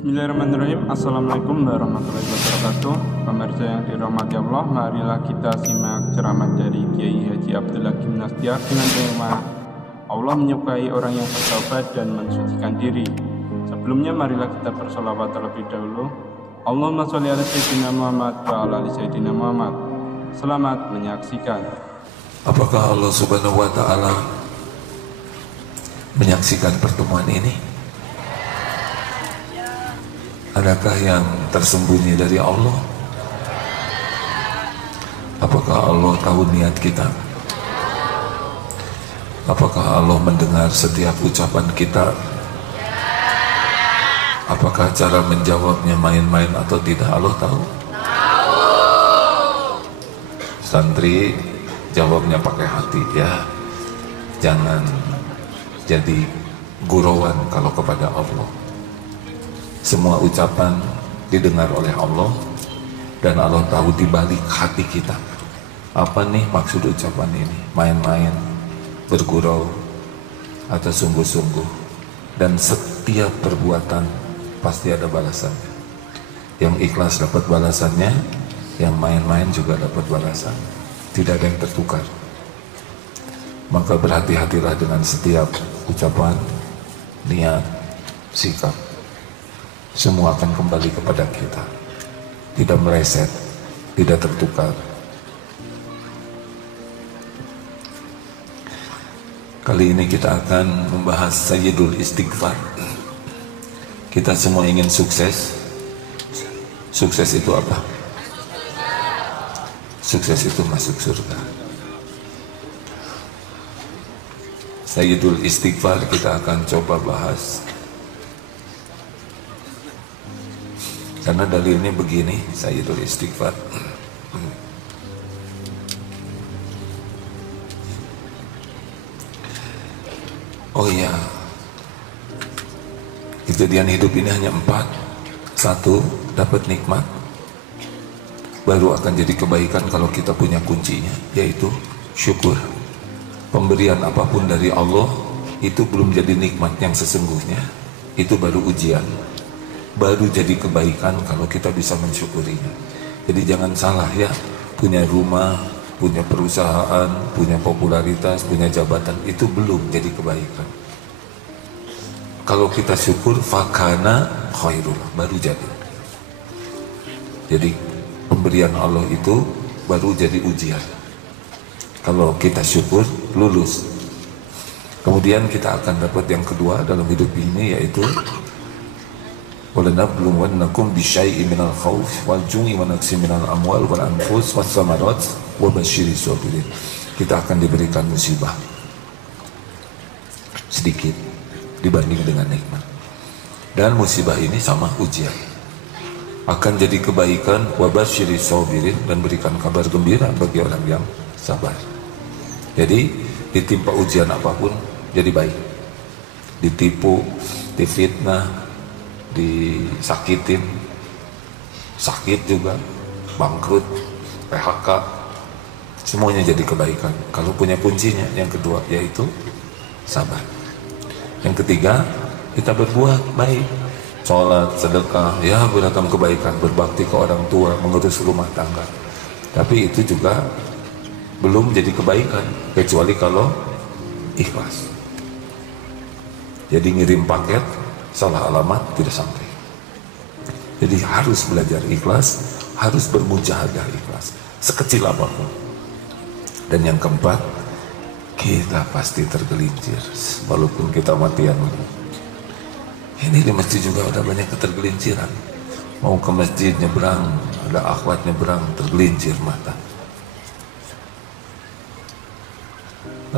Bismillahirrahmanirrahim. Assalamualaikum warahmatullahi wabarakatuh. Pemirsa yang dirahmati Allah, marilah kita simak ceramah dari Kiai Haji Abdul Hakim Nastiar dengan tema Allah menyukai orang yang bertaubat dan mensucikan diri. Sebelumnya marilah kita bersolawat terlebih dahulu. Allahumma sholli ala sayyidina Muhammad wa ala ali sayyidina Muhammad. Selamat menyaksikan. Apakah Allah Subhanahu wa taala menyaksikan pertemuan ini? Adakah yang tersembunyi dari Allah? Apakah Allah tahu niat kita? Apakah Allah mendengar setiap ucapan kita? Apakah cara menjawabnya main-main atau tidak? Allah tahu. Santri jawabnya pakai hati ya. Jangan jadi gurauan kalau kepada Allah. Semua ucapan didengar oleh Allah dan Allah tahu di balik hati kita. Apa nih maksud ucapan ini? Main-main, bergurau, atau sungguh-sungguh? Dan setiap perbuatan pasti ada balasannya. Yang ikhlas dapat balasannya, yang main-main juga dapat balasan. Tidak ada yang tertukar. Maka berhati-hatilah dengan setiap ucapan, niat, sikap. Semua akan kembali kepada kita, tidak meleset, tidak tertukar. Kali ini kita akan membahas Sayyidul Istighfar. Kita semua ingin sukses. Sukses itu apa? Sukses itu masuk surga. Sayyidul Istighfar kita akan coba bahas. Karena dalilnya begini, Sayyidul Istighfar. Oh iya, kejadian hidup ini hanya 4. 1, dapat nikmat. Baru akan jadi kebaikan kalau kita punya kuncinya, yaitu syukur. Pemberian apapun dari Allah, itu belum jadi nikmat yang sesungguhnya. Itu baru ujian. Baru jadi kebaikan kalau kita bisa mensyukurinya. Jadi jangan salah ya, punya rumah, punya perusahaan, punya popularitas, punya jabatan, itu belum jadi kebaikan. Kalau kita syukur, fakana khairul, baru jadi. Jadi pemberian Allah itu baru jadi ujian. Kalau kita syukur, lulus. Kemudian kita akan dapat yang kedua dalam hidup ini, yaitu وَلَنَبْلُوَنَّكُمْ بِشَيْءٍ مِنَ الْخَوْفِ وَالْجُوعِ وَنَقْصٍ مِنَ الْأَمْوَالِ وَالْأَنْفُسِ وَالثَّمَرَاتِ وَبَشِّرِ الصَّابِرِينَ. Kita akan diberikan musibah sedikit dibanding dengan nikmat. Dan musibah ini sama ujian. Akan jadi kebaikan, وَبَشِّرِ الصَّابِرِينَ, dan berikan kabar gembira bagi orang yang sabar. Jadi ditimpa ujian apapun jadi baik. Ditipu, difitnah, disakitin, sakit juga, bangkrut, PHK, semuanya jadi kebaikan kalau punya kuncinya. Yang kedua yaitu sabar. Yang ketiga, kita berbuat baik, sholat, sedekah, ya beragam kebaikan, berbakti ke orang tua, mengurus rumah tangga. Tapi itu juga belum jadi kebaikan kecuali kalau ikhlas. Jadi ngirim paket salah alamat tidak sampai. Jadi harus belajar ikhlas, harus bermujahadah ikhlas, sekecil apapun. Dan yang keempat, kita pasti tergelincir walaupun kita matian. Ini di masjid juga ada banyak ketergelinciran. Mau ke masjid nyebrang, ada akhwat nyebrang, tergelincir mata.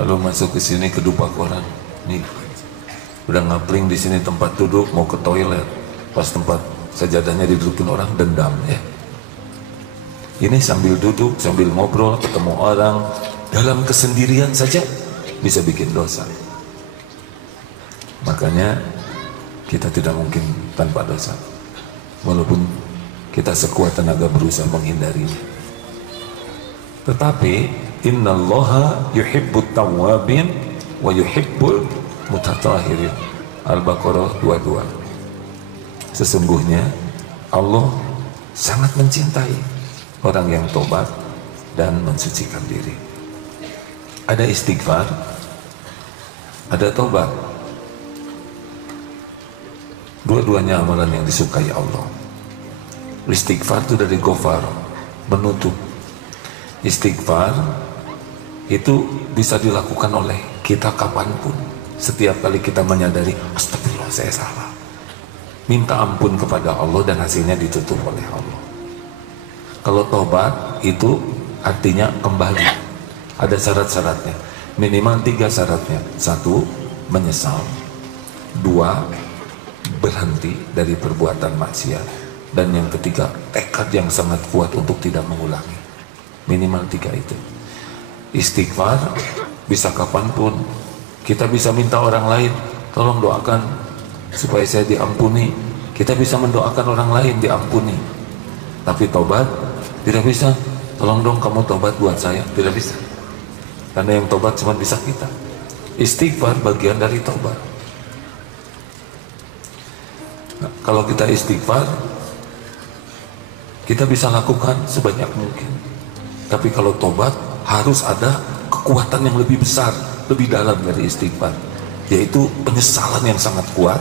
Lalu masuk ke sini ke dupa koran, nih udah ngapling di sini tempat duduk, mau ke toilet, pas tempat sajadahnya didudukin orang, dendam ya. Ini sambil duduk, sambil ngobrol, ketemu orang, dalam kesendirian saja bisa bikin dosa. Makanya kita tidak mungkin tanpa dosa, walaupun kita sekuat tenaga berusaha menghindarinya. Tetapi innallaha yuhibbut tawwabin wa yuhibbul mutatahirin. Al-Baqarah 22. Sesungguhnya Allah sangat mencintai orang yang tobat dan mensucikan diri. Ada istighfar, ada tobat. Dua-duanya amalan yang disukai Allah. Istighfar itu dari ghafar, menutup. Istighfar itu bisa dilakukan oleh kita kapanpun. Setiap kali kita menyadari, astagfirullah saya salah, minta ampun kepada Allah dan hasilnya ditutup oleh Allah. Kalau tobat itu artinya kembali. Ada syarat-syaratnya, minimal 3 syaratnya. 1, menyesal. 2, berhenti dari perbuatan maksiat. Dan yang ketiga, tekad yang sangat kuat untuk tidak mengulangi. Minimal 3 itu. Istighfar bisa kapanpun. Kita bisa minta orang lain, tolong doakan supaya saya diampuni. Kita bisa mendoakan orang lain diampuni. Tapi tobat tidak bisa. Tolong dong kamu tobat buat saya. Tidak bisa. Karena yang tobat cuma bisa kita. Istighfar bagian dari tobat. Nah, kalau kita istighfar, kita bisa lakukan sebanyak mungkin. Tapi kalau tobat, harus ada kekuatan yang lebih besar, lebih dalam dari istighfar, yaitu penyesalan yang sangat kuat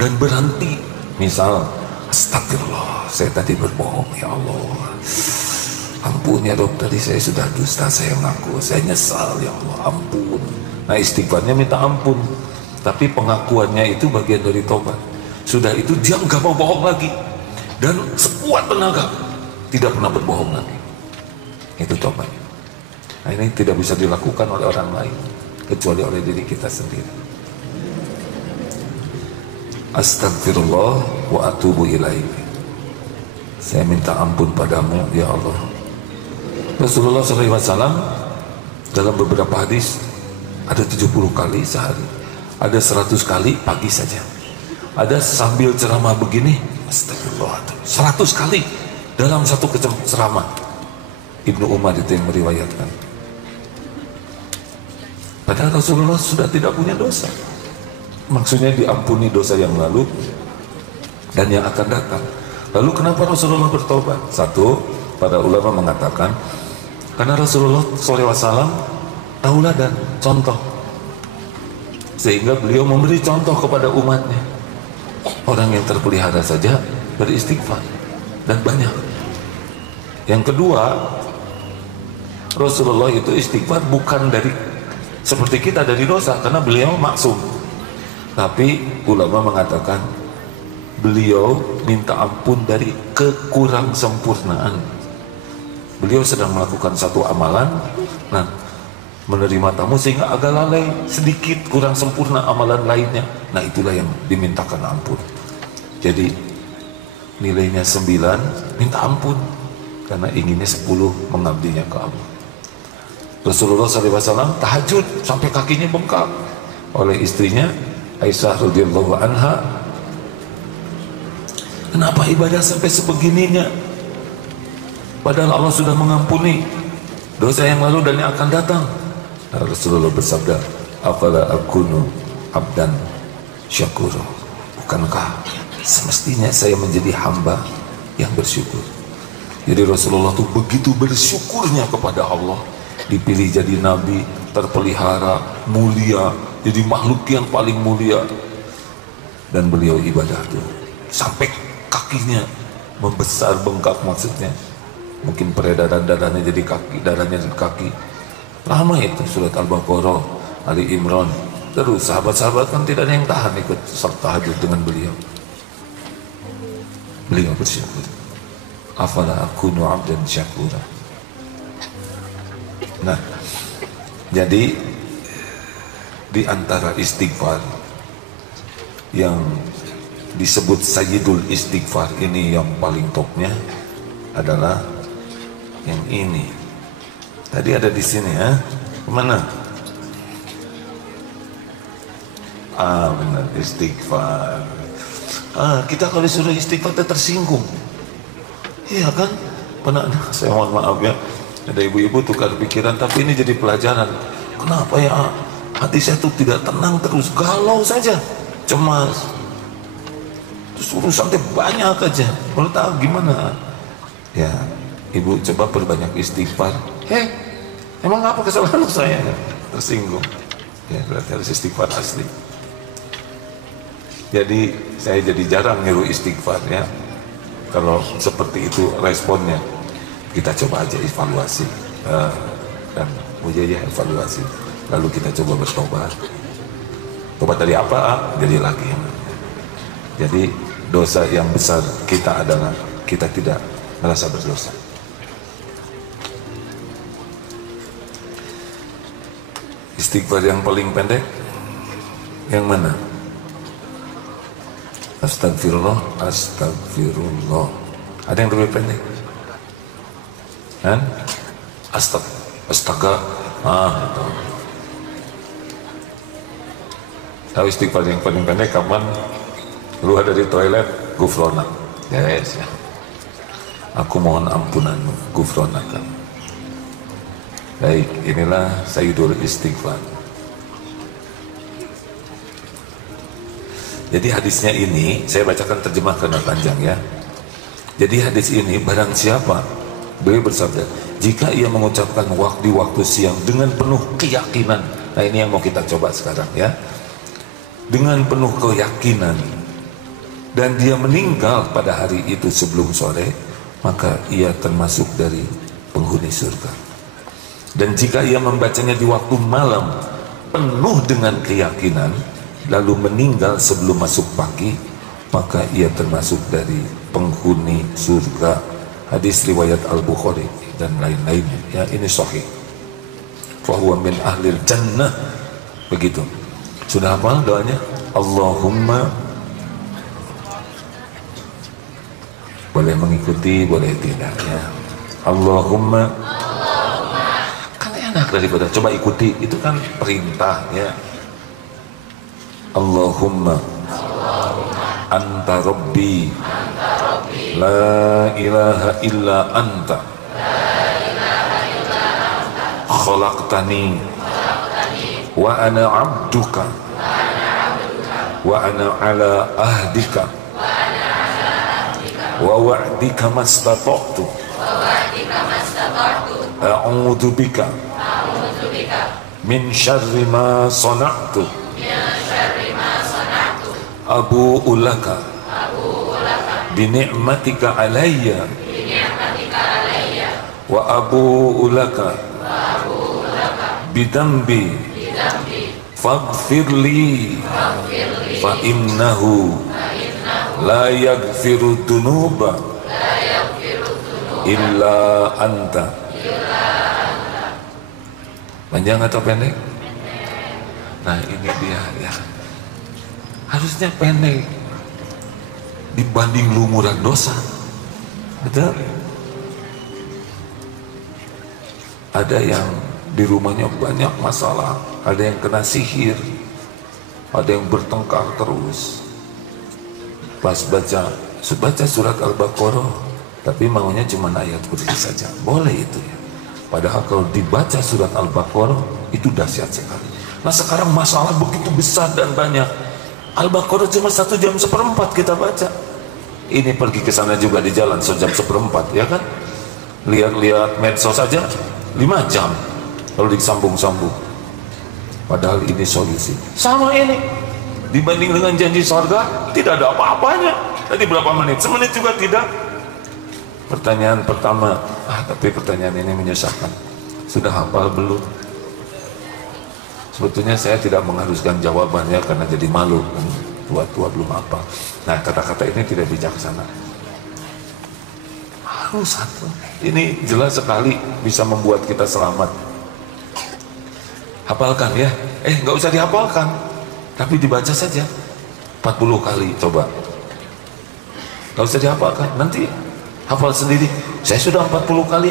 dan berhenti. Misal, astagfirullah, saya tadi berbohong, ya Allah, ampun ya Rob, tadi saya sudah dusta, saya mengaku, saya nyesal ya Allah, ampun. Nah, istighfarnya minta ampun, tapi pengakuannya itu bagian dari tobat. Sudah itu dia nggak mau bohong lagi, dan sekuat tenaga tidak pernah berbohong lagi. Itu tobat. Nah, ini tidak bisa dilakukan oleh orang lain kecuali oleh diri kita sendiri. Astagfirullah wa atubu ilaih. Saya minta ampun padamu ya Allah. Rasulullah SAW dalam beberapa hadis ada 70 kali sehari, ada 100 kali pagi saja, ada sambil ceramah begini, astagfirullah, 100 kali dalam satu ceramah. Ibnu Umar itu yang meriwayatkan. Padahal Rasulullah sudah tidak punya dosa. Maksudnya diampuni dosa yang lalu dan yang akan datang. Lalu kenapa Rasulullah bertobat? 1, para ulama mengatakan karena Rasulullah SAW tauladan, contoh, sehingga beliau memberi contoh kepada umatnya. Orang yang terpelihara saja beristighfar dan banyak. Yang kedua, Rasulullah itu istighfar bukan dari seperti kita dari dosa, karena beliau maksum. Tapi ulama mengatakan beliau minta ampun dari kekurang sempurnaan. Beliau sedang melakukan satu amalan, nah menerima tamu sehingga agak lalai sedikit, kurang sempurna amalan lainnya. Nah, itulah yang dimintakan ampun. Jadi nilainya 9, minta ampun karena inginnya 10 mengabdinya ke Allah. Rasulullah SAW tahajud sampai kakinya bengkak oleh istrinya Aisyah radhiyallahu anha. Kenapa ibadah sampai sebegininya? Padahal Allah sudah mengampuni dosa yang lalu dan yang akan datang. Nah, Rasulullah bersabda, afala akunu abdan syakur. Bukankah semestinya saya menjadi hamba yang bersyukur? Jadi Rasulullah itu begitu bersyukurnya kepada Allah, dipilih jadi nabi, terpelihara, mulia, jadi makhluk yang paling mulia. Dan beliau ibadah tuh sampai kakinya membesar, bengkak maksudnya. Mungkin peredaran darahnya jadi kaki, darahnya jadi kaki. Lama itu surat Al-Baqarah, Ali Imran. Terus sahabat-sahabat kan tidak ada yang tahan ikut tahajud dengan beliau. Beliau bersyukur. Afala akunu abdan syakura. Nah, jadi di antara istighfar yang disebut Sayyidul Istighfar ini, yang paling topnya adalah yang ini. Tadi ada di sini ya. Kemana? Benar, istighfar. Kita kalau disuruh istighfar tersinggung. Iya kan? Saya mohon maaf ya. Ada ibu-ibu tukar pikiran, tapi ini jadi pelajaran. Kenapa ya hati saya tuh tidak tenang terus, galau saja, cemas. Terus urusan teh banyak aja. Kalau tahu gimana? Ya, ibu coba perbanyak istighfar. Emang apa kesalahan saya? Tersinggung. Ya, berarti harus istighfar asli. Jadi saya jadi jarang nyuruh istighfar ya. Kalau seperti itu responnya, kita coba aja evaluasi dan ya evaluasi. Lalu kita coba bertobat. Tobat dari apa? Jadi lagi. Jadi dosa yang besar kita adalah kita tidak merasa berdosa. Istighfar yang paling pendek yang mana? Astagfirullah, astagfirullah. Ada yang lebih pendek? Kan? Astaga. Itu. Tahu istighfar yang paling pendek kapan? Keluar dari toilet, gufrona. Yes. Aku mohon ampunanmu, gufronakan. Baik, inilah Sayyidul Istighfar. Jadi hadisnya ini, saya bacakan terjemah karena panjang ya. Jadi hadis ini, barang siapa, beliau bersabda, jika ia mengucapkan di waktu siang dengan penuh keyakinan. Nah ini yang mau kita coba sekarang ya. Dengan penuh keyakinan. Dan dia meninggal pada hari itu sebelum sore, maka ia termasuk dari penghuni surga. Dan jika ia membacanya di waktu malam, penuh dengan keyakinan, lalu meninggal sebelum masuk pagi, maka ia termasuk dari penghuni surga. Hadis riwayat Al-Bukhari dan lain-lainnya ya, ini sahih. Fahuwa min ahlil jannah. Begitu. Sudah hafal doanya? Allahumma, boleh mengikuti, boleh tidak ya. Allahumma, kan enak daripada coba ikuti, itu kan perintah ya. Allahumma anta rabbi la ilaha illa anta khalaqtani wa ana abduka wa ana ala ahdika wa wa'dika mastata'tu a'udzu bika min syarri ma sana'tu abu'u laka bi ni'matika alayya wa abu'u laka bi dhanbi faghfirli fa innahu la yaghfiru dhunuba illa anta. Panjang atau pendek? Nah ini dia ya. Harusnya pendek dibanding lumuran dosa. Betul? Ada yang di rumahnya banyak masalah, ada yang kena sihir, ada yang bertengkar terus. Pas baca surat Al-Baqarah, tapi maunya cuma ayat kursi saja. Boleh itu ya. Padahal kalau dibaca surat Al-Baqarah itu dahsyat sekali. Nah sekarang masalah begitu besar dan banyak. Al-Baqarah cuma 1 jam 1/4 kita baca. Ini pergi ke sana juga di jalan 1 jam 1/4 ya kan. Lihat-lihat medsos saja 5 jam kalau disambung-sambung. Padahal ini solusi. Sama ini dibanding dengan janji surga tidak ada apa-apanya. Tadi berapa menit? Semenit juga tidak. Pertanyaan pertama, tapi pertanyaan ini menyesatkan. Sudah hafal belum? Sebetulnya saya tidak mengharuskan jawabannya karena jadi malu, tua-tua belum hafal. Nah kata-kata ini tidak bijaksana. Harus satu. Ini jelas sekali bisa membuat kita selamat. Hafalkan ya. Nggak usah dihafalkan, tapi dibaca saja 40 kali coba. Nggak usah dihafalkan, nanti hafal sendiri. Saya sudah 40 kali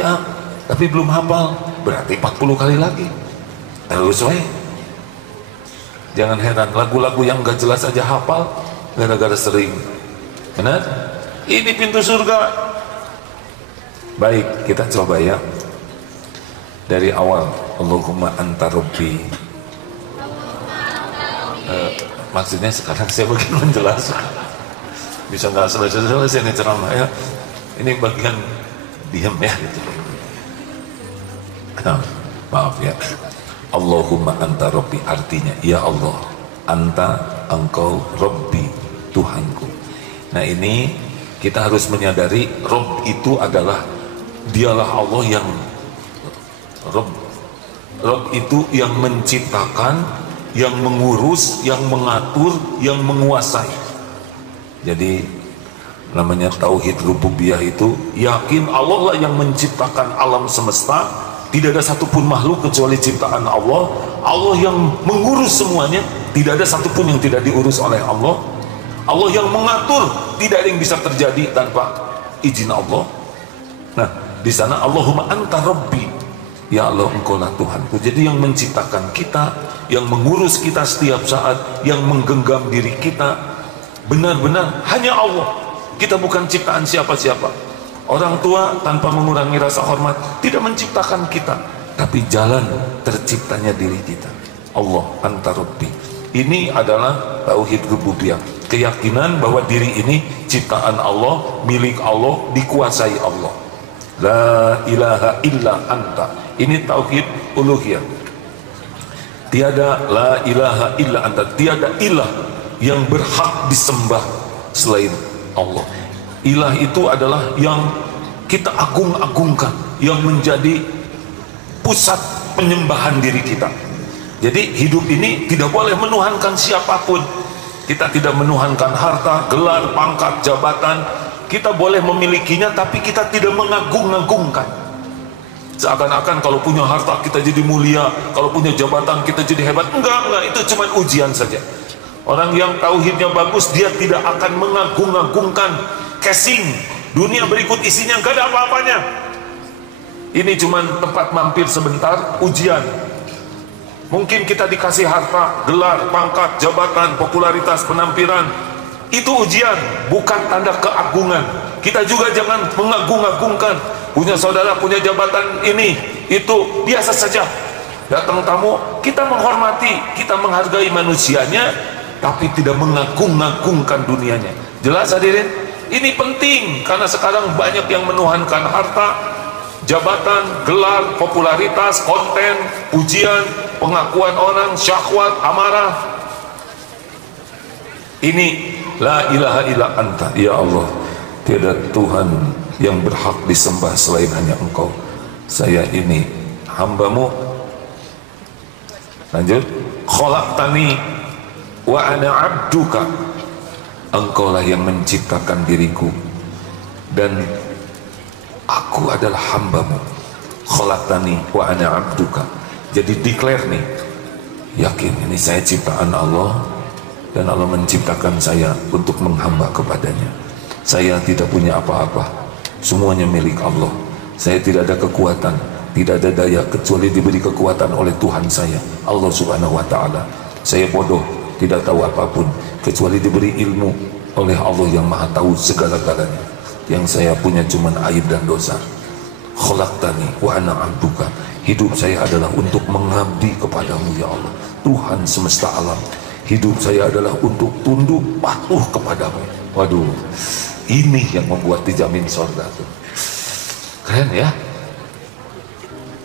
tapi belum hafal, berarti 40 kali lagi. Terus jangan heran lagu-lagu yang gak jelas aja hafal gara-gara sering. Benar? Ini pintu surga. Baik, kita coba ya. Dari awal, Allahumma anta rabbi. Maksudnya sekarang saya begini menjelaskan. bisa nggak selesai ini ceramah ya. Ini bagian diam ya gitu. Nah, maaf ya. Allahumma anta Rabbi, artinya ya Allah, anta, engkau, Rabbi, Tuhanku. Nah ini kita harus menyadari Rabb itu adalah dialah Allah yang Rabb itu yang menciptakan, yang mengurus, yang mengatur, yang menguasai. Jadi namanya tauhid rububiyah itu yakin Allah lah yang menciptakan alam semesta, tidak ada satupun makhluk kecuali ciptaan Allah. Allah yang mengurus semuanya, tidak ada satupun yang tidak diurus oleh Allah. Allah yang mengatur, tidak ada yang bisa terjadi tanpa izin Allah. Nah di sana Allahumma anta Rabbi, ya Allah engkaulah Tuhanku. Jadi yang menciptakan kita, yang mengurus kita setiap saat, yang menggenggam diri kita, benar-benar hanya Allah. Kita bukan ciptaan siapa-siapa. Orang tua tanpa mengurangi rasa hormat tidak menciptakan kita, tapi jalan terciptanya diri kita. Allah anta Rabbi. Ini adalah tauhid rububiyah, keyakinan bahwa diri ini ciptaan Allah, milik Allah, dikuasai Allah. La ilaha illa anta. Ini tauhid uluhiyah. Tiada la ilaha illa anta, tiada ilah yang berhak disembah selain Allah. Ilah itu adalah yang kita agung-agungkan, yang menjadi pusat penyembahan diri kita. Jadi hidup ini tidak boleh menuhankan siapapun. Kita tidak menuhankan harta, gelar, pangkat, jabatan. Kita boleh memilikinya, tapi kita tidak mengagung-agungkan. Seakan-akan kalau punya harta kita jadi mulia, kalau punya jabatan kita jadi hebat. Enggak, itu cuma ujian saja. Orang yang tauhidnya bagus, dia tidak akan mengagung-agungkan casing. Dunia berikut isinya gak ada apa-apanya. Ini cuma tempat mampir sebentar, ujian. Mungkin kita dikasih harta, gelar, pangkat, jabatan, popularitas, penampilan. Itu ujian, bukan tanda keagungan. Kita juga jangan mengagung-agungkan. Punya saudara, punya jabatan ini, itu biasa saja. Datang tamu, kita menghormati, kita menghargai manusianya, tapi tidak mengagung-agungkan dunianya. Jelas hadirin? Ini penting karena sekarang banyak yang menuhankan harta, jabatan, gelar, popularitas, konten, pujian, pengakuan orang, syahwat, amarah. Ini la ilaha illa anta, ya Allah, tiada Tuhan yang berhak disembah selain hanya Engkau. Saya ini hambamu. Lanjut. Khalaqtani wa ana abduka. Engkaulah yang menciptakan diriku dan aku adalah hambamu. Khalaqtani wa ana abduka. Jadi declare nih, yakin ini saya ciptaan Allah dan Allah menciptakan saya untuk menghamba kepadanya. Saya tidak punya apa-apa, semuanya milik Allah. Saya tidak ada kekuatan, tidak ada daya kecuali diberi kekuatan oleh Tuhan saya, Allah Subhanahu wa Ta'ala. Saya bodoh, tidak tahu apapun kecuali diberi ilmu oleh Allah yang maha tahu segala-galanya. Yang saya punya cuma aib dan dosa. Khalaqtani wa ana abduka. Hidup saya adalah untuk mengabdi kepadamu ya Allah, Tuhan semesta alam. Hidup saya adalah untuk tunduk patuh kepadamu. Waduh, ini yang membuat dijamin surga tuh. Keren ya.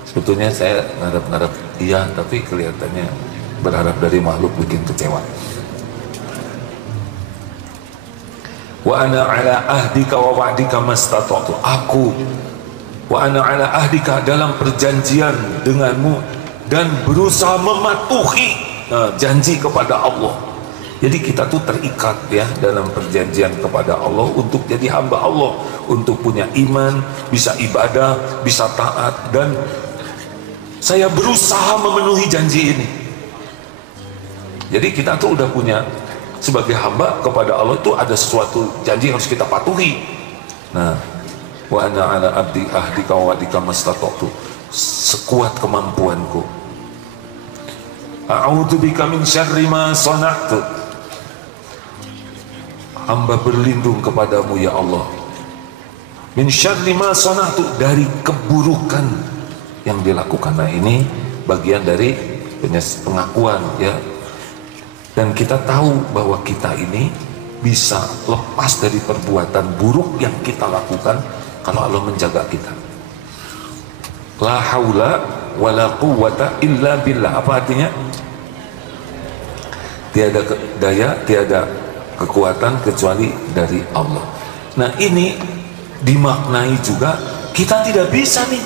Sebetulnya saya ngarep-ngarep iya, tapi kelihatannya berharap dari makhluk bikin kecewa. Wa ana ala ahdika wa wa'dika mastata'tu. Aku wa ana ala ahdika, dalam perjanjian denganmu dan berusaha mematuhi janji kepada Allah. Jadi kita tuh terikat ya dalam perjanjian kepada Allah untuk jadi hamba Allah, untuk punya iman, bisa ibadah, bisa taat, dan saya berusaha memenuhi janji ini. Jadi kita tuh udah punya, sebagai hamba kepada Allah itu ada sesuatu janji yang harus kita patuhi. Nah, wa ana ala abdi ahdika wa wa'dika mastata'tu, sekuat kemampuanku. A'udzubika min syarri ma sana'tu. Hamba berlindung kepadamu ya Allah. Min syarri ma sana'tu, dari keburukan yang dilakukan. Nah, ini bagian dari pengakuan ya. Dan kita tahu bahwa kita ini bisa lepas dari perbuatan buruk yang kita lakukan kalau Allah menjaga kita. La haula wala quwwata illa billah. Apa artinya? Tiada daya, tiada kekuatan kecuali dari Allah. Nah, ini dimaknai juga kita tidak bisa nih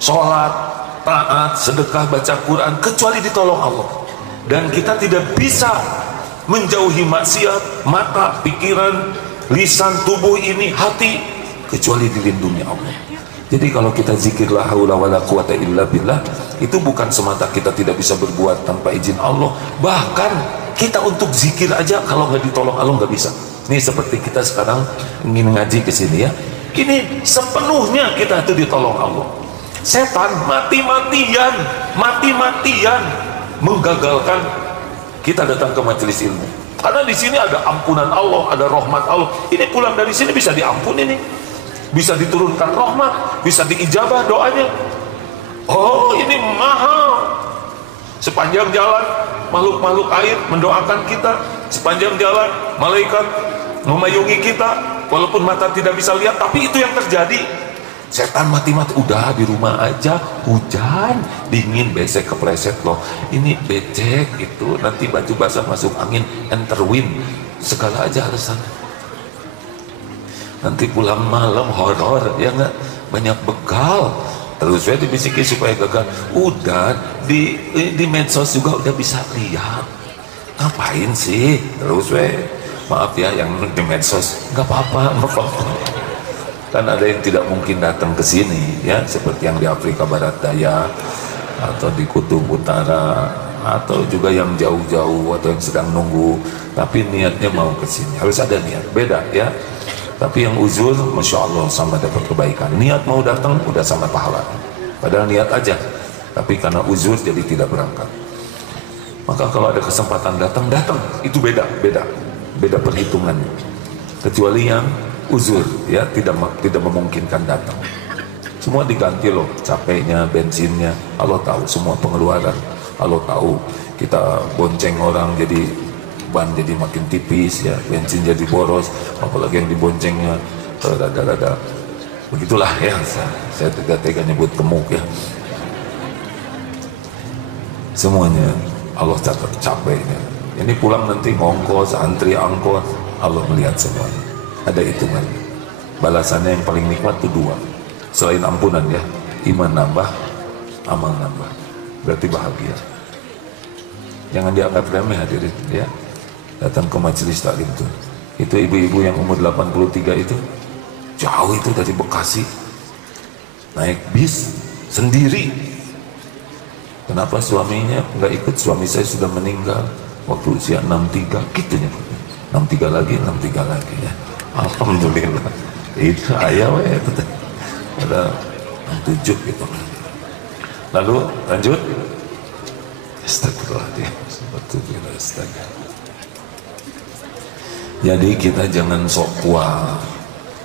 sholat, taat, sedekah, baca Quran kecuali ditolong Allah. Dan kita tidak bisa menjauhi maksiat, mata, pikiran, lisan, tubuh ini, hati, kecuali dilindungi Allah. Jadi kalau kita zikir la haula wala quwata illa billah, itu bukan semata kita tidak bisa berbuat tanpa izin Allah, bahkan kita untuk zikir aja kalau nggak ditolong Allah nggak bisa. Ini seperti kita sekarang ingin ngaji ke sini ya, ini sepenuhnya kita itu ditolong Allah. Setan mati-matian menggagalkan kita datang ke majelis ilmu, karena di sini ada ampunan Allah, ada rahmat Allah. Ini pulang dari sini bisa diampuni nih, bisa diturunkan rahmat, bisa diijabah doanya. Oh, ini mahal. Sepanjang jalan makhluk-makhluk air mendoakan kita, sepanjang jalan malaikat memayungi kita, walaupun mata tidak bisa lihat, tapi itu yang terjadi. Setan mati-mati, udah di rumah aja, hujan, dingin, becek kepleset loh. Ini becek itu, nanti baju basah masuk angin, enter wind, segala aja alasan. Nanti pulang malam horor, ya nggak, banyak bekal. Terus saya dibisiki supaya gagal. Udah di medsos juga udah bisa lihat. Ngapain sih? Terus maaf ya yang di medsos, nggak apa-apa. Kan ada yang tidak mungkin datang ke sini, ya, seperti yang di Afrika Barat Daya atau di Kutub Utara, atau juga yang jauh-jauh atau yang sedang nunggu, tapi niatnya mau ke sini. Harus ada niat, beda ya. Tapi yang uzur, masya Allah, sama dapat kebaikan. Niat mau datang, udah sama pahala. Padahal niat aja, tapi karena uzur jadi tidak berangkat. Maka kalau ada kesempatan datang, itu beda perhitungannya. Kecuali yang uzur, ya, tidak memungkinkan datang. Semua diganti loh, capeknya, bensinnya. Allah tahu semua pengeluaran. Allah tahu kita bonceng orang jadi ban jadi makin tipis, ya, bensin jadi boros, apalagi yang diboncengnya rada-rada begitulah ya. Saya tega-tega nyebut gemuk ya. Semuanya Allah catat capeknya. Ini pulang nanti ngongkos, antri angkot, Allah melihat semuanya. Ada hitungan. Balasannya yang paling nikmat itu dua. Selain ampunan ya, iman nambah, amal nambah. Berarti bahagia. Jangan dianggap remeh hadirin ya. Datang ke majelis taklim itu ibu-ibu yang umur 83 itu jauh itu dari Bekasi naik bis sendiri. Kenapa suaminya nggak ikut? Suami saya sudah meninggal waktu usia 63 gitu ya, 63 lagi ya. Alhamdulillah itu ayah itu ada 67 gitu. Lalu lanjut. Astagfirullahaladzim. Astagfirullah. Jadi kita jangan sok kuat,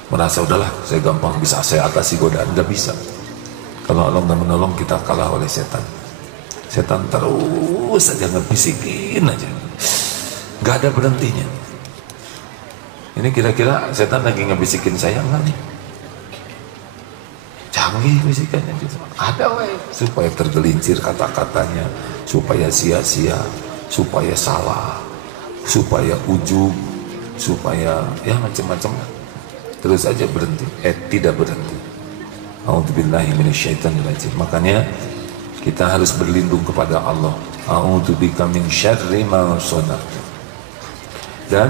merasa udahlah saya gampang bisa saya atasi godaan. Nggak bisa. Kalau Allah nggak menolong, kita kalah oleh setan. Setan terus saja ngebisikin aja, nggak ada berhentinya. Ini kira-kira setan lagi ngebisikin saya nggak nih? Canggih bisikannya gitu. Ada supaya tergelincir kata-katanya, supaya sia-sia, supaya salah, supaya ujub, supaya ya macam-macam. Terus aja berhenti, tidak berhenti. A'udzubillahi minasyaitonirrajim. Makanya kita harus berlindung kepada Allah. A'udzubika min syarri ma sana'tu. Dan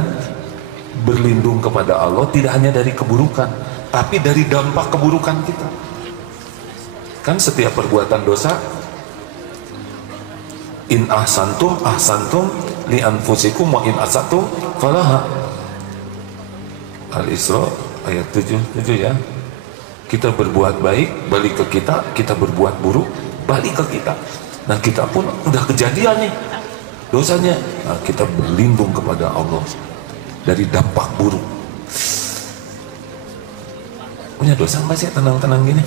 berlindung kepada Allah tidak hanya dari keburukan, tapi dari dampak keburukan kita. Kan setiap perbuatan dosa, in ahsantum li anfusikum wa in asatum falaha. Al-Isra ayat 7 ya. Kita berbuat baik, balik ke kita. Kita berbuat buruk, balik ke kita. Nah kita pun udah kejadian nih dosanya. Nah, kita berlindung kepada Allah dari dampak buruk. Punya dosa nggak sih tenang-tenang gini?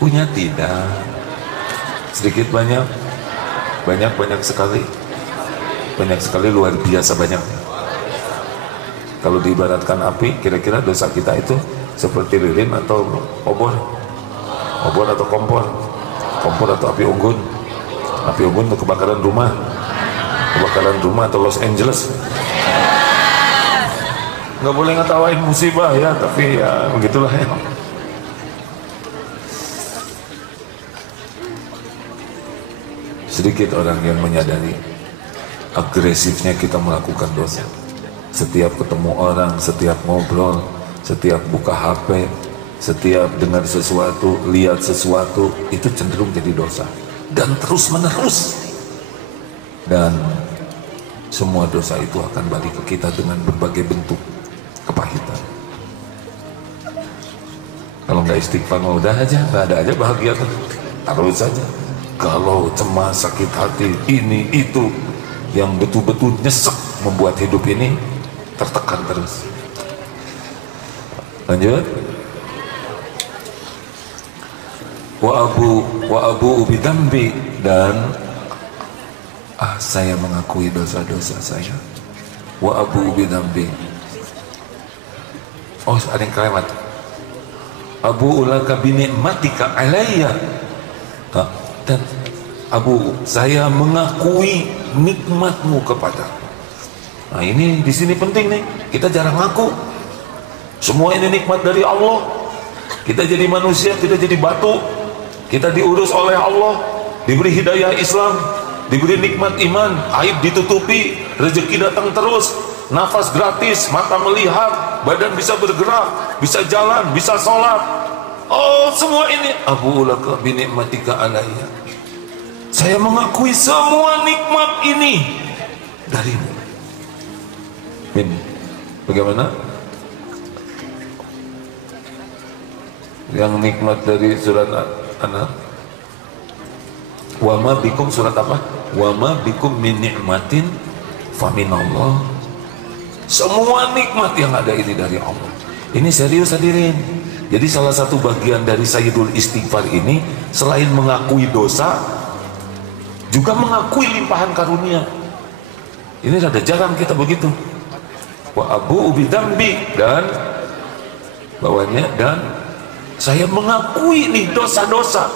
Punya tidak? Sedikit banyak sekali luar biasa banyak. Kalau diibaratkan api, kira-kira dosa kita itu seperti lilin atau obor? Obor atau kompor? Kompor atau api unggun? Api unggun untuk kebakaran rumah. Kebakaran rumah atau Los Angeles. Nggak boleh ngetawain musibah ya, tapi ya begitulah ya. Sedikit orang yang menyadari agresifnya kita melakukan dosa. Setiap ketemu orang, setiap ngobrol, setiap buka HP, setiap dengar sesuatu, lihat sesuatu, itu cenderung jadi dosa. Dan terus menerus. Dan semua dosa itu akan balik ke kita dengan berbagai bentuk kepahitan. Kalau nggak istighfar, udah aja, nggak ada aja bahagia tuh. Terus saja. Kalau cemas, sakit hati, ini, itu, yang betul-betul nyesek membuat hidup ini tertekan terus. Lanjut. Wa abu bidambi, dan saya mengakui dosa-dosa saya. Wa abu bidambi. Oh, ada yang kelewat. Abu ulaka binikmatika alayya. Dan saya mengakui nikmatmu kepada. Nah, ini di sini penting nih. Kita jarang ngaku. Semua ini nikmat dari Allah. Kita jadi manusia, kita jadi batu. Kita diurus oleh Allah, diberi hidayah Islam, diberi nikmat iman, aib ditutupi, rezeki datang terus, nafas gratis, mata melihat, badan bisa bergerak, bisa jalan, bisa sholat. Oh, semua ini abu ulaka binikmatika alayya. Saya mengakui semua nikmat ini darimu. Bagaimana? Yang nikmat dari surat Anak. Wa ma bikum, surat apa? Wa ma bikum min ni'matin faminallah. Semua nikmat yang ada ini dari Allah. Ini serius hadirin. Jadi salah satu bagian dari Sayyidul Istighfar ini, selain mengakui dosa, juga mengakui limpahan karunia. Ini rada jarang kita begitu. Wa abu bidambi, dan bawahnya, dan saya mengakui nih dosa-dosa.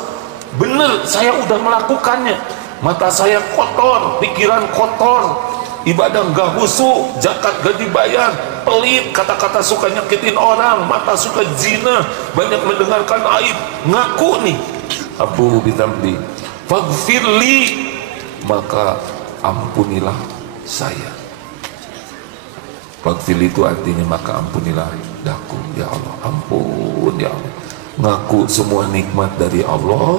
Bener, saya udah melakukannya. Mata saya kotor, pikiran kotor, ibadah gak khusyuk, zakat gak dibayar, pelit, kata-kata suka nyakitin orang, mata suka zina, banyak mendengarkan aib. Ngaku nih, abu bidambi, faghfirli, maka ampunilah saya. Faghfirli itu artinya maka ampunilah daku, ya Allah, ampun ya Allah. Ngaku semua nikmat dari Allah,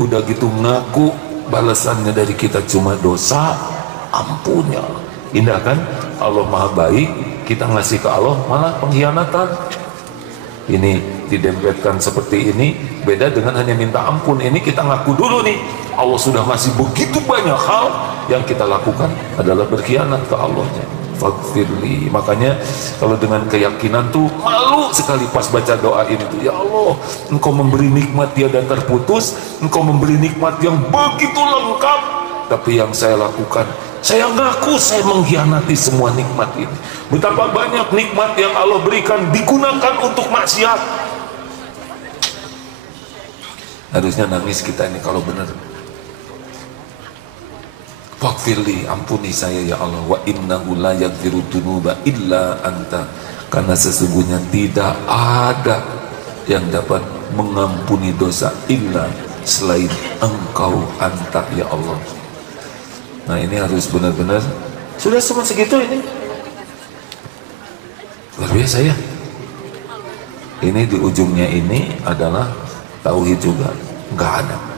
udah gitu ngaku balasannya dari kita cuma dosa, ampun ya Allah. Indah kan? Allah maha baik, kita ngasih ke Allah malah pengkhianatan. Ini didempetkan seperti ini, beda dengan hanya minta ampun. Ini kita ngaku dulu nih, Allah sudah ngasih begitu banyak hal, yang kita lakukan adalah berkhianat ke Allahnya. Faghfirli. Makanya kalau dengan keyakinan tuh malu sekali pas baca doa ini tuh, ya Allah, Engkau memberi nikmat tiada terputus, Engkau memberi nikmat yang begitu lengkap, tapi yang saya lakukan, saya ngaku saya mengkhianati semua nikmat ini. Betapa banyak nikmat yang Allah berikan digunakan untuk maksiat. Harusnya nangis kita ini kalau benar. Faghfirli, ampuni saya ya Allah. Wa innahu la yaghfiru dzunuba illa anta. Karena sesungguhnya tidak ada yang dapat mengampuni dosa illa selain Engkau, anta ya Allah. Nah, ini harus benar-benar. Sudah cuma segitu ini. Luar biasa ya. Ini di ujungnya ini adalah tauhid juga. Enggak ada.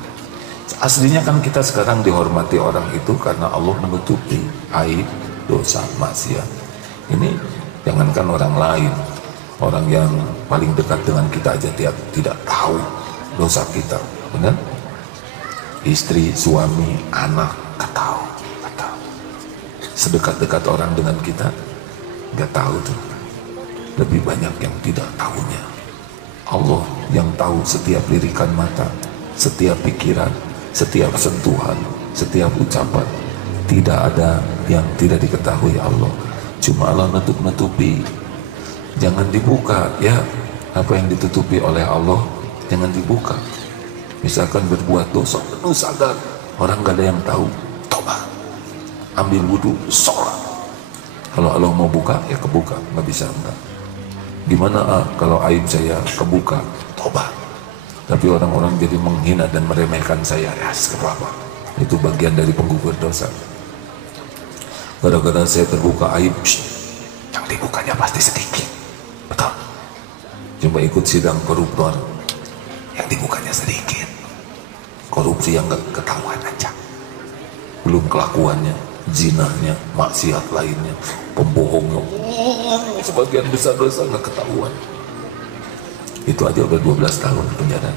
Aslinya kan kita sekarang dihormati orang itu karena Allah menutupi aib, dosa, maksiat. Ini jangankan orang lain, orang yang paling dekat dengan kita aja tidak tahu dosa kita, benar? Istri, suami, anak, gak tahu. Sedekat-dekat orang dengan kita, gak tahu tuh. Lebih banyak yang tidak tahunya. Allah yang tahu setiap lirikan mata, setiap pikiran, setiap sentuhan, setiap ucapan. Tidak ada yang tidak diketahui Allah. Cuma Allah nutup-nutupi, jangan dibuka ya. Apa yang ditutupi oleh Allah jangan dibuka. Misalkan berbuat dosa penuh sadar, orang gak ada yang tahu, tobat, ambil wudhu, sholat. Kalau Allah mau buka ya kebuka, nggak bisa enggak. Gimana kalau aib saya kebuka, tobat. Tapi orang-orang jadi menghina dan meremehkan saya, ya apa? Itu bagian dari penggugur dosa. Gara-gara saya terbuka aib, yang dibukanya pasti sedikit, betul. Coba ikut sidang koruptor, yang dibukanya sedikit. Korupsi yang gak ketahuan aja, belum kelakuannya, zinahnya, maksiat lainnya, pembohongnya, sebagian besar dosa gak ketahuan. Itu aja udah 12 tahun penjara.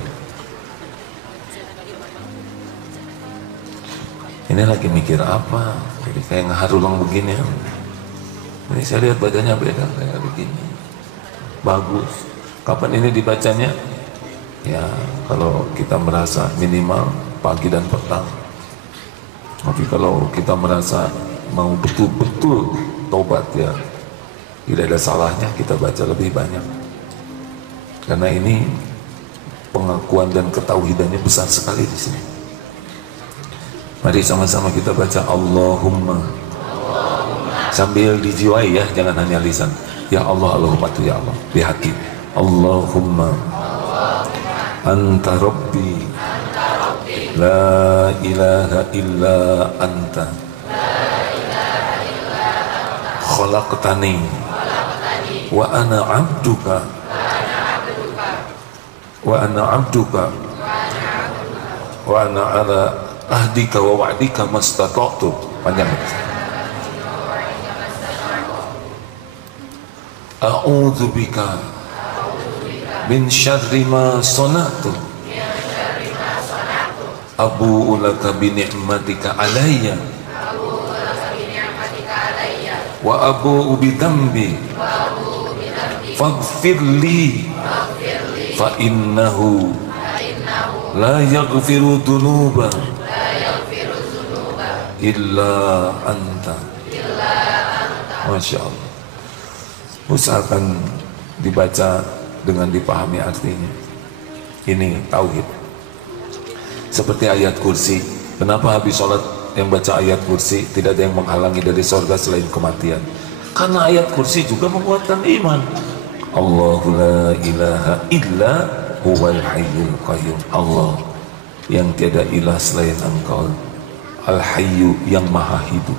Ini lagi mikir apa? Jadi kayak ngeharulang begini. Ini saya lihat bacanya beda kayak begini. Bagus. Kapan ini dibacanya? Ya kalau kita merasa minimal pagi dan petang. Tapi kalau kita merasa mau betul-betul tobat ya, tidak ada salahnya kita baca lebih banyak. Karena ini pengakuan dan ketauhidannya besar sekali di sini. Mari sama-sama kita baca Allahumma. Sambil dijiwai ya, jangan hanya lisan. Ya Allah, Allahumma tu ya Allah, di hati. Allahumma Anta Rabbi La ilaha illa Anta Khalaqtani Wa ana abduka Wa ana abduka Wa ana ala ahdika wa wa'dika mastata'tu. Panjang. A'udzu bika min syarri ma sana'tu. Abu'u laka bi ni'matika alayya wa abu'u bi dhanbi faghfir li fa innahu la yaghfiru dhunuba illa anta. Masya Allah. Usahakan dibaca dengan dipahami artinya. Ini tauhid. Seperti ayat kursi. Kenapa habis sholat yang baca ayat kursi tidak ada yang menghalangi dari surga selain kematian? Karena ayat kursi juga menguatkan iman. Allahu la ilaha illa huwal hayyul qayyum. Allah yang tiada ilah selain engkau. Al-Hayyu yang maha hidup,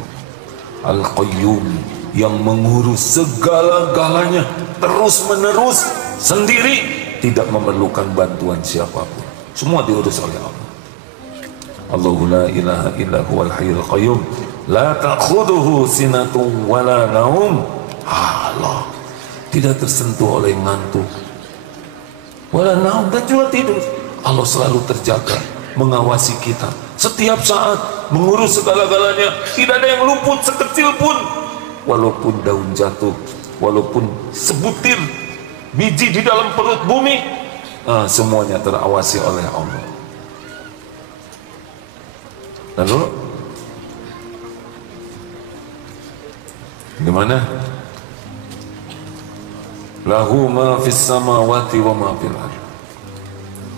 Al-Qayyum yang mengurus segala-galanya terus menerus sendiri, tidak memerlukan bantuan siapapun, semua diurus oleh Allah. Allahu la ilaha illa huwal hayyul qayyum la ta'khudhuhu sinatun wala naum. Allah tidak tersentuh oleh ngantuk wala naum, dan juga tidur. Allah selalu terjaga, mengawasi kita setiap saat, mengurus segala-galanya. Tidak ada yang luput sekecil pun. Walaupun daun jatuh, walaupun sebutir biji di dalam perut bumi, semuanya terawasi oleh Allah. Lalu gimana? Lahu ma fis samawati wa ma fil ardh.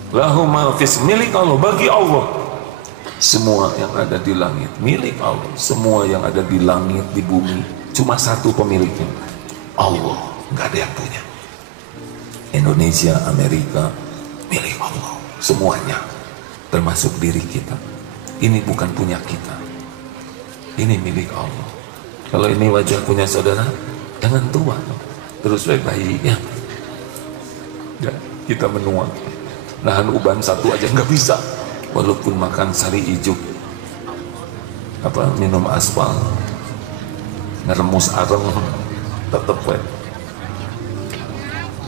Lahu ma fis, milik Allah, bagi Allah semua yang ada di langit, milik Allah. Semua yang ada di langit, di bumi, cuma satu pemiliknya, Allah. Nggak ada yang punya. Indonesia, Amerika, milik Allah semuanya, termasuk diri kita. Ini bukan punya kita, ini milik Allah. Kalau ini wajah punya saudara, jangan tua, terus baik-baik ya. Kita menua, nahan uban satu aja nggak bisa. Walaupun makan sari ijuk, minum aspal, ngeremus areng, tetep wet.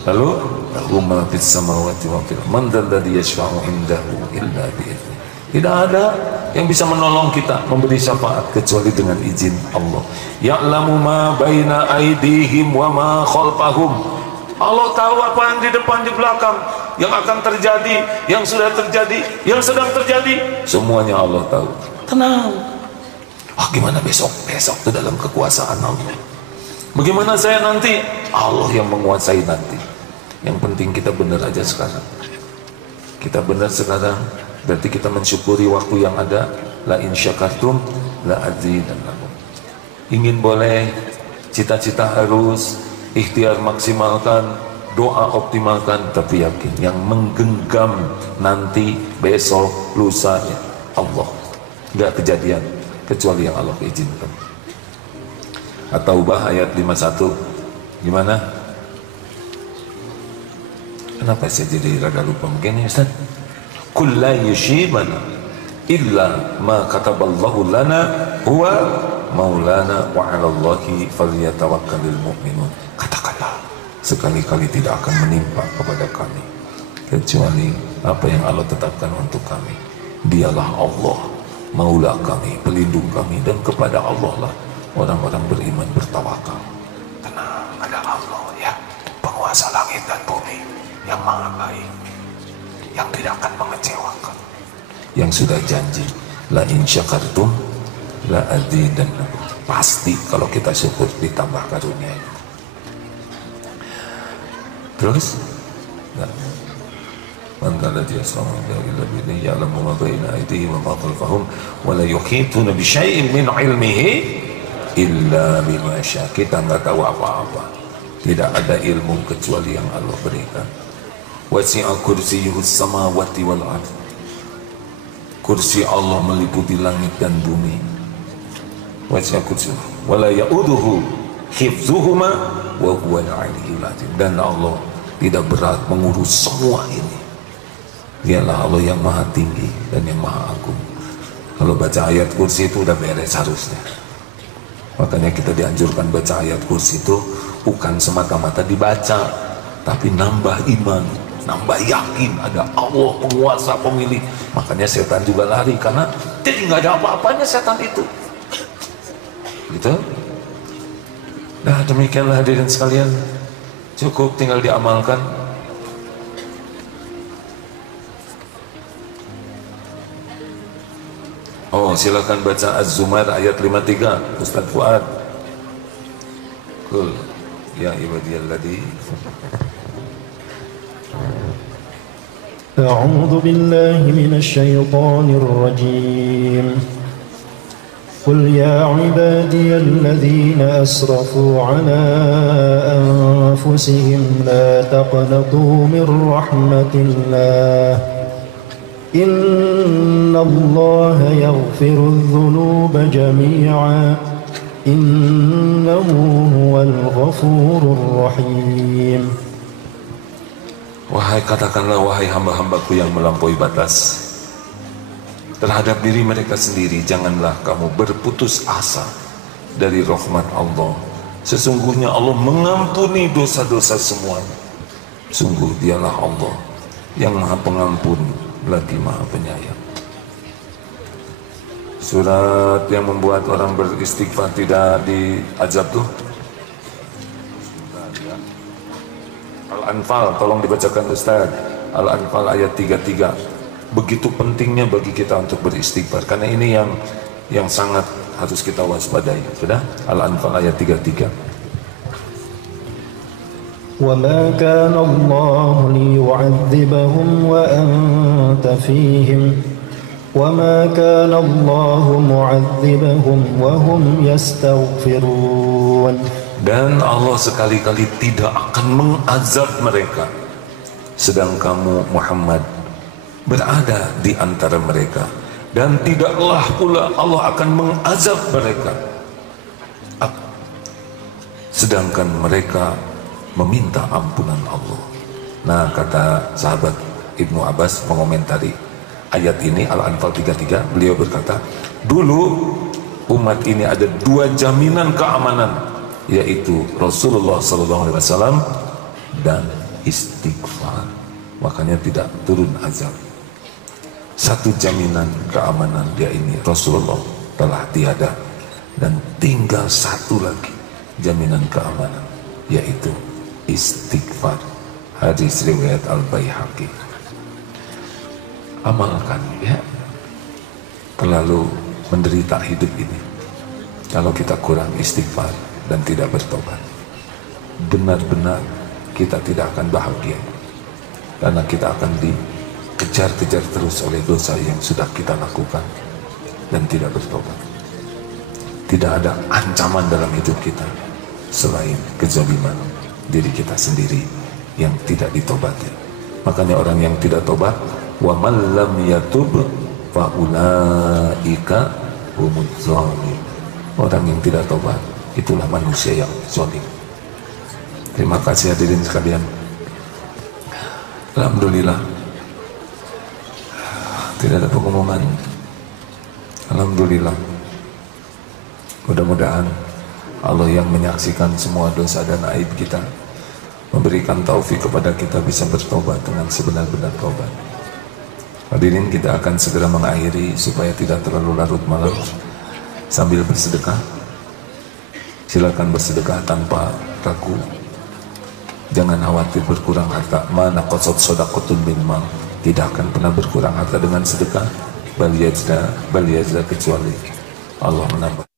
Lalu lahu ma fis samawati wa fil ardh man dzalladzi yashfa'u indahu illa bi'idznih. Tidak ada yang bisa menolong kita, memberi syafaat kecuali dengan izin Allah. Ya'lamu ma baina aydihim wa ma khalfahum. Allah tahu apa yang di depan, di belakang, yang akan terjadi, yang sudah terjadi, yang sedang terjadi, semuanya Allah tahu. Tenang. Gimana besok? Besok itu dalam kekuasaan Allah. Bagaimana saya nanti? Allah yang menguasai nanti. Yang penting kita benar aja sekarang. Kita benar sekarang, berarti kita mensyukuri waktu yang ada. La in syakartum la azidannakum. Ingin boleh, cita-cita harus, ikhtiar maksimalkan, doa optimalkan, tapi yakin yang menggenggam nanti, besok, lusanya Allah. Enggak kejadian kecuali yang Allah izinkan. At-Taubah ayat 51. Gimana? Kenapa saya jadi rada lupa begini, Ustaz? Qul la yushibana illa ma kataballahu lana huwa maulana wa 'alallahi falyatawakkalul mu'minun. Katakanlah, sekali-kali tidak akan menimpa kepada kami kecuali apa yang Allah tetapkan untuk kami. Dialah Allah, maula kami, pelindung kami, dan kepada Allah lah orang-orang beriman bertawakal. Tenang, ada Allah ya, penguasa langit dan bumi, yang maha baik, yang tidak akan mengecewakan, yang sudah janji la in syakartum la azidannakum. Pasti kalau kita syukur ditambah karunia. Terus man kana yasma'u illa bihi ya'lamu ma baina aydihim wa ma khalfahum wa la yuhituna bi syai'in min 'ilmihi illa bima syaa. Kita nggak tahu apa-apa, tidak ada ilmu kecuali yang Allah berikan. Wasi'a kursiyyuhus samawati wal ardh. Kursi Allah meliputi langit dan bumi. Wasi'a kursiyyuhu wa la ya'uduhu hifdzuhuma wa huwal 'aliyyul 'azim. Dan Allah tidak berat mengurus semua ini. Dialah Allah yang maha tinggi dan yang maha agung. Kalau baca ayat kursi itu udah beres harusnya. Makanya kita dianjurkan baca ayat kursi itu bukan semata-mata dibaca, tapi nambah iman, nambah yakin ada Allah penguasa pemilik. Makanya setan juga lari, karena jadi nggak ada apa-apanya setan itu. Gitu. Nah demikianlah hadirin sekalian, cukup tinggal diamalkan. Oh, silakan baca Az-Zumar ayat 53, Ustaz Fuad. Qul ya ibadiyalladzi A'udzu billahi minasy syaithanir rajim. Qul ya ibadiyalladzina asrafu ala anfusihim la taqnatu min rahmatillah. Inna Allah yaghfiru dhunuba jami'a innahu huwal ghafurur rahim. Wahai katakanlah, wahai hamba-hambaku yang melampaui batas terhadap diri mereka sendiri, janganlah kamu berputus asa dari rahmat Allah. Sesungguhnya Allah mengampuni dosa-dosa semuanya. Sungguh dialah Allah yang maha pengampun lagi maha penyayang. Surat yang membuat orang beristighfar tidak diazab tuh Al-Anfal, tolong dibacakan Ustaz. Al-Anfal ayat 33. Begitu pentingnya bagi kita untuk beristighfar, karena ini yang sangat harus kita waspadai. Sudah? Al-Anfal ayat 33. وَمَا كَانَ اللَّهُ لِيُعَذِّبَهُمْ وَأَنْتَ فِيهِمْ وَمَا كَانَ اللَّهُ مُعَذِّبَهُمْ وَهُمْ يَسْتَغْفِرُونَ. Dan Allah sekali-kali tidak akan mengazab mereka sedang kamu Muhammad berada di antara mereka, dan tidaklah pula Allah akan mengazab mereka sedangkan mereka meminta ampunan Allah. Nah, kata sahabat Ibnu Abbas mengomentari ayat ini Al-Anfal 33, beliau berkata, dulu umat ini ada dua jaminan keamanan, yaitu Rasulullah SAW dan istighfar. Makanya tidak turun azab. Satu jaminan keamanan dia ini, Rasulullah telah tiada, dan tinggal satu lagi jaminan keamanan, yaitu istighfar. Hadis riwayat Al-Baihaqi. Amalkan ya, terlalu menderita hidup ini kalau kita kurang istighfar dan tidak bertobat, benar-benar kita tidak akan bahagia, karena kita akan dikejar-kejar terus oleh dosa yang sudah kita lakukan dan tidak bertobat. Tidak ada ancaman dalam hidup kita selain kezaliman diri kita sendiri yang tidak ditobati. Makanya orang yang tidak tobat, wa man lam yatub fa ulaika humuz zalimun. Orang yang tidak tobat itulah manusia yang zalim. Terima kasih hadirin sekalian. Alhamdulillah, tidak ada pengumuman. Alhamdulillah. Mudah-mudahan Allah yang menyaksikan semua dosa dan aib kita memberikan taufik kepada kita bisa bertobat dengan sebenar-benar tobat. Hadirin, kita akan segera mengakhiri supaya tidak terlalu larut malam sambil bersedekah. Silakan bersedekah tanpa ragu. Jangan khawatir berkurang harta. Mana qasad shadaqatun min mal, tidak akan pernah berkurang harta dengan sedekah. Bal yajda kecuali Allah menambah.